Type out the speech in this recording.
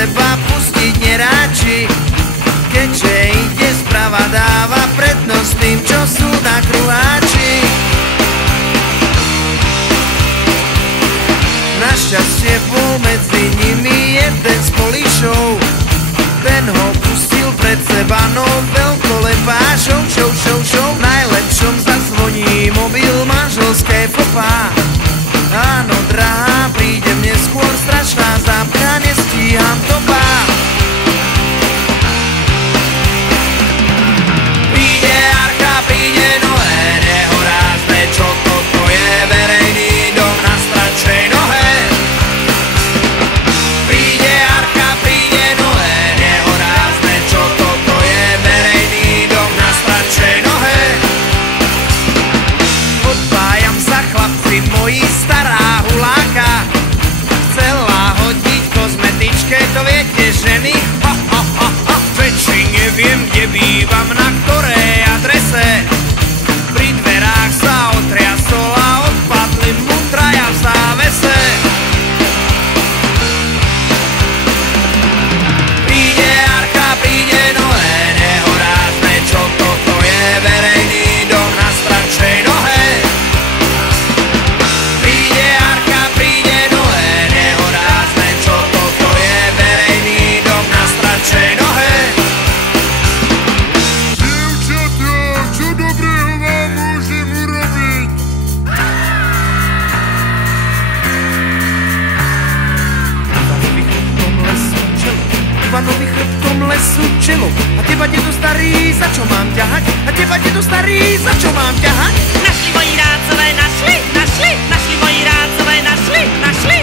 seba pustiť neráči. Keďže ide sprava, dáva prednosť tým, čo sú na kruháči. Našťastie bol medzi nimi jeden z polišov. Ten ho pustil pred seba, no veľkolepášom. Šou, v najlepšom zazvoní mobil manželské fopá. Áno, drahá, prídem neskôr, strašná zápcha, nestíham to bá. Príde Archa, príde Noé, nehorázne, čo toto je, verejný dom na strančej nohe. Príde Archa, príde Noé, nehorázne, čo toto je, verejný dom na strančej nohe. Odpájam sa, chlapci moji, stará huláka chcela hodiť kozmetičke, to viete, ženy. Väčšie neviem, kde bývam, na ktorej adrese. Pri dverách sa otriasol a odpadli mu traja v závese. Príde Archa, príde Noé, nehorázne, čo toto je, verejný dom na strančej nohe. Príde Archa, príde Noé, nehorázne, čo toto je, verejný dom na strančej nohe. Čo dobrého vám môžem urobiť? Ivanovi chrbtom lesu čelo. A teba, dedo starý, za čo mám ťahať? A teba, dedo starý, za čo mám ťahať? Našli moji rádcové, našli moji rádcové, našli.